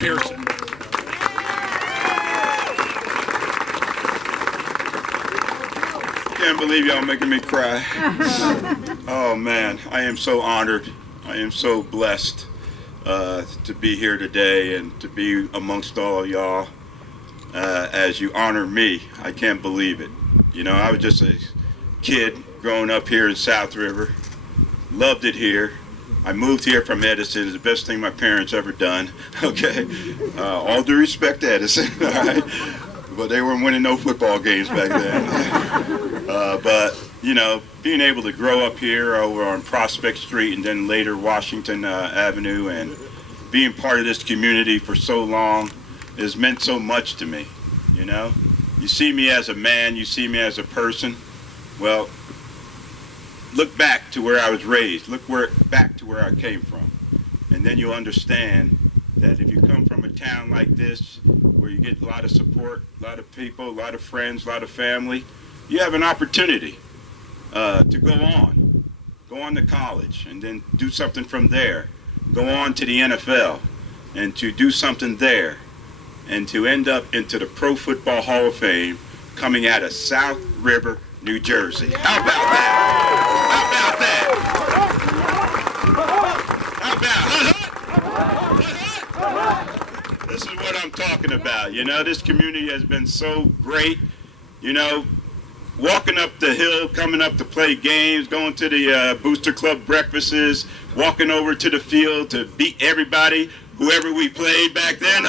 Pearson. Can't believe y'all making me cry. Oh man, I am so honored. I am so blessed to be here today and to be amongst all y'all as you honor me. I can't believe it. You know, I was just a kid growing up here in South River. Loved it here. I moved here from Edison. It's the best thing my parents ever done. Okay, all due respect to Edison. All right, but they weren't winning no football games back then. But you know, being able to grow up here over on Prospect Street and then later Washington Avenue, and being part of this community for so long has meant so much to me. You know, you see me as a man, you see me as a person. Well, look back to where I was raised. Look back to where I came from. And then you'll understand that if you come from a town like this, where you get a lot of support, a lot of people, a lot of friends, a lot of family, you have an opportunity to go on to college, and then do something from there. Go on to the NFL, and to do something there, and to end up into the Pro Football Hall of Fame coming out of South River, New Jersey. How about that? This is what I'm talking about. You know, this community has been so great. You know, walking up the hill, coming up to play games, going to the Booster Club breakfasts, walking over to the field to beat everybody, whoever we played back then.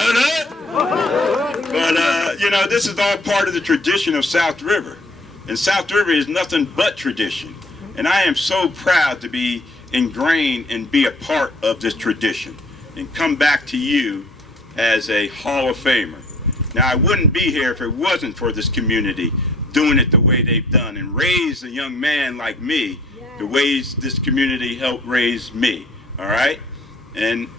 But, you know, this is all part of the tradition of South River. And South River is nothing but tradition. And I am so proud to be ingrained and be a part of this tradition and come back to you as a Hall of Famer. Now, I wouldn't be here if it wasn't for this community doing it the way they've done and raise a young man like me the ways this community helped raise me, all right? And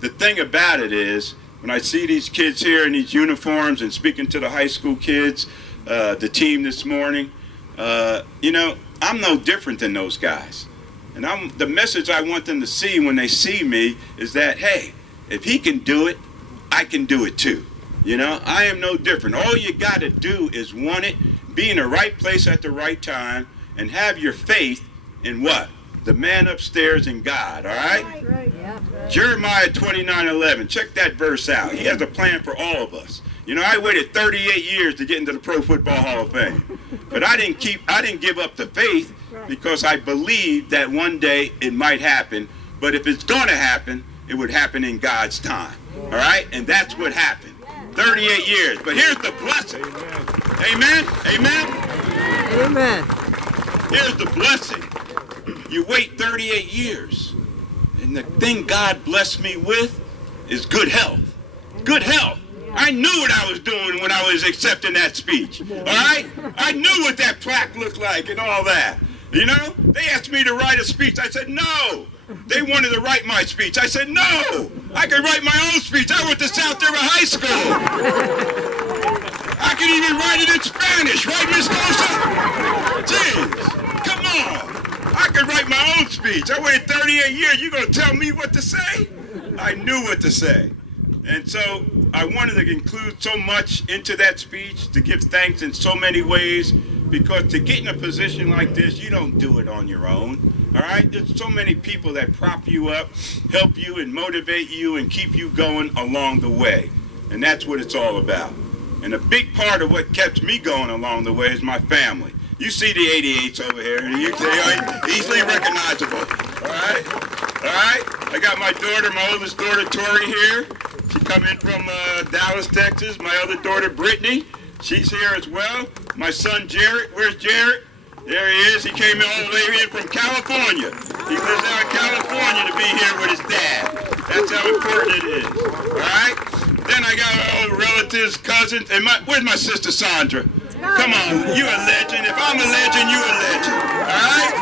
the thing about it is, when I see these kids here in these uniforms and speaking to the high school kids, the team this morning, you know, I'm no different than those guys. And the message I want them to see when they see me is that, hey, if he can do it, I can do it too. You know, I am no different. All you got to do is want it, be in the right place at the right time, and have your faith in what? The man upstairs in God, all right? Right. Yeah. Jeremiah 29:11. Check that verse out. He has a plan for all of us. You know, I waited 38 years to get into the Pro Football Hall of Fame. But I didn't give up the faith, because I believed that one day it might happen. But if it's going to happen, it would happen in God's time. All right? And that's what happened. 38 years. But here's the blessing. Amen? Amen? Amen. Here's the blessing. You wait 38 years. And the thing God blessed me with is good health. Good health. I knew what I was doing when I was accepting that speech. All right? I knew what that plaque looked like and all that. You know? They asked me to write a speech. I said, no. They wanted to write my speech. I said, no. I can write my own speech. I went to South River High School. I can even write it in Spanish, right, Miss Cosa? Jeez, come on. I can write my own speech. I waited 38 years. You gonna tell me what to say? I knew what to say. And so I wanted to include so much into that speech, to give thanks in so many ways, because to get in a position like this, you don't do it on your own. All right? There's so many people that prop you up, help you and motivate you and keep you going along the way. And that's what it's all about. And a big part of what kept me going along the way is my family. You see the 88s over here, and they are easily recognizable. All right? All right? I got my daughter, my oldest daughter, Tori, here. She come in from Dallas, Texas. My other daughter, Brittany, she's here as well. My son, Jarrett. Where's Jarrett? There he is. He came all the way in from California. He lives out in California to be here with his dad. That's how important it is. All right? Then I got my old relatives, cousins, and where's my sister, Sandra? Come on, you a legend. If I'm a legend, you a legend. All right?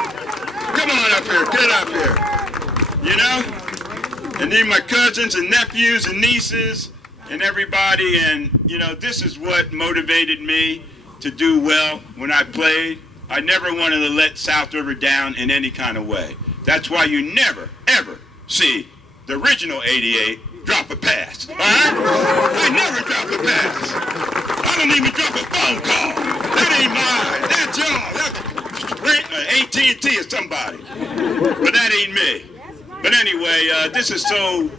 Come on up here. Get up here. You know? And then my cousins and nephews and nieces and everybody. And, you know, this is what motivated me to do well when I played. I never wanted to let South River down in any kind of way. That's why you never, ever see the original 88 drop a pass. All right? ain't me. But anyway, this is so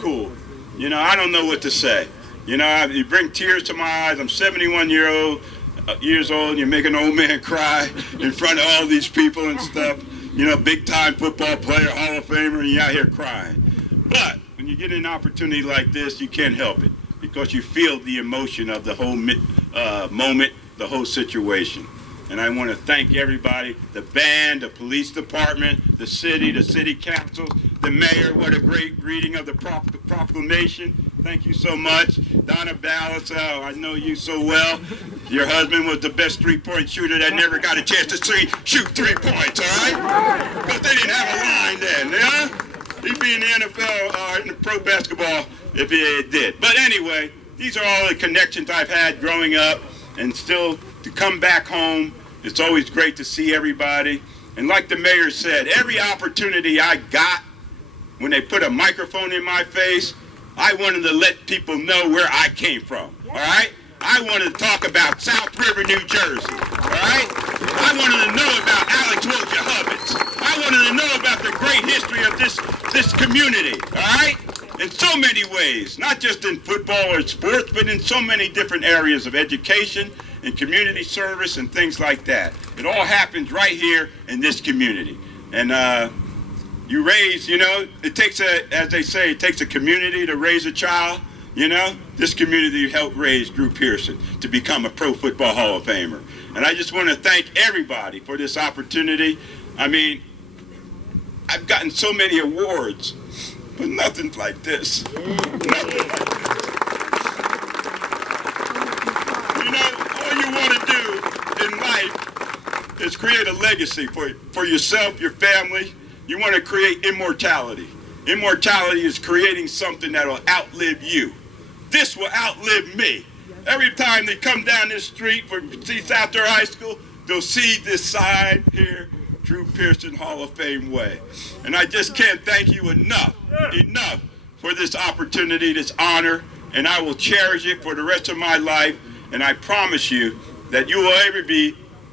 cool. You know, I don't know what to say. You know, you bring tears to my eyes. I'm 71 years old, and you make an old man cry in front of all these people and stuff. You know, big-time football player, Hall of Famer, and you're out here crying. But when you get an opportunity like this, you can't help it because you feel the emotion of the whole moment, the whole situation. And I want to thank everybody, the band, the police department, the city council, the mayor. What a great reading of the proclamation. Thank you so much. Donna Ballas, I know you so well. Your husband was the best three-point shooter that never got a chance to shoot 3 points, all right? Because they didn't have a line then, yeah? He'd be in the NFL, in the pro basketball if he did. But anyway, these are all the connections I've had growing up, and still to come back home, it's always great to see everybody. And like the mayor said, every opportunity I got, when they put a microphone in my face, I wanted to let people know where I came from, all right? I wanted to talk about South River, New Jersey, all right? I wanted to know about Alex Wilshire Hubbins. I wanted to know about the great history of this community, all right? In so many ways, not just in football or sports, but in so many different areas of education and community service and things like that. It all happens right here in this community. And you raise, you know, it takes as they say, it takes a community to raise a child. You know, this community helped raise Drew Pearson to become a Pro Football Hall of Famer. And I just want to thank everybody for this opportunity. I mean, I've gotten so many awards, but nothing like this. Nothing like this. You know, all you want to do in life is create a legacy for yourself, your family. You want to create immortality. Immortality is creating something that will outlive you. This will outlive me. Every time they come down this street for Southern High School, they'll see this sign here, Drew Pearson Hall of Fame Way. And I just can't thank you enough for this opportunity, this honor, and I will cherish it for the rest of my life. And I promise you that you will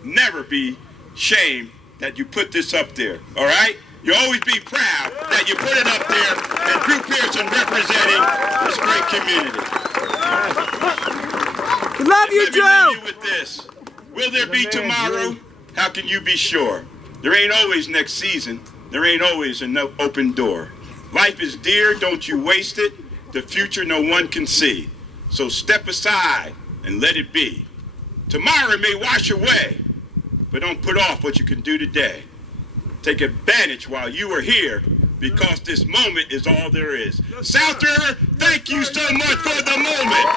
never be shamed that you put this up there, all right? You'll always be proud that you put it up there and Drew Pearson representing this great community. We love you, Drew. Let me leave you with this. Will there be tomorrow? How can you be sure? There ain't always next season. There ain't always an open door. Life is dear, don't you waste it. The future no one can see. So step aside and let it be. Tomorrow may wash away, but don't put off what you can do today. Take advantage while you are here, because this moment is all there is. South River, thank you so much for the moment.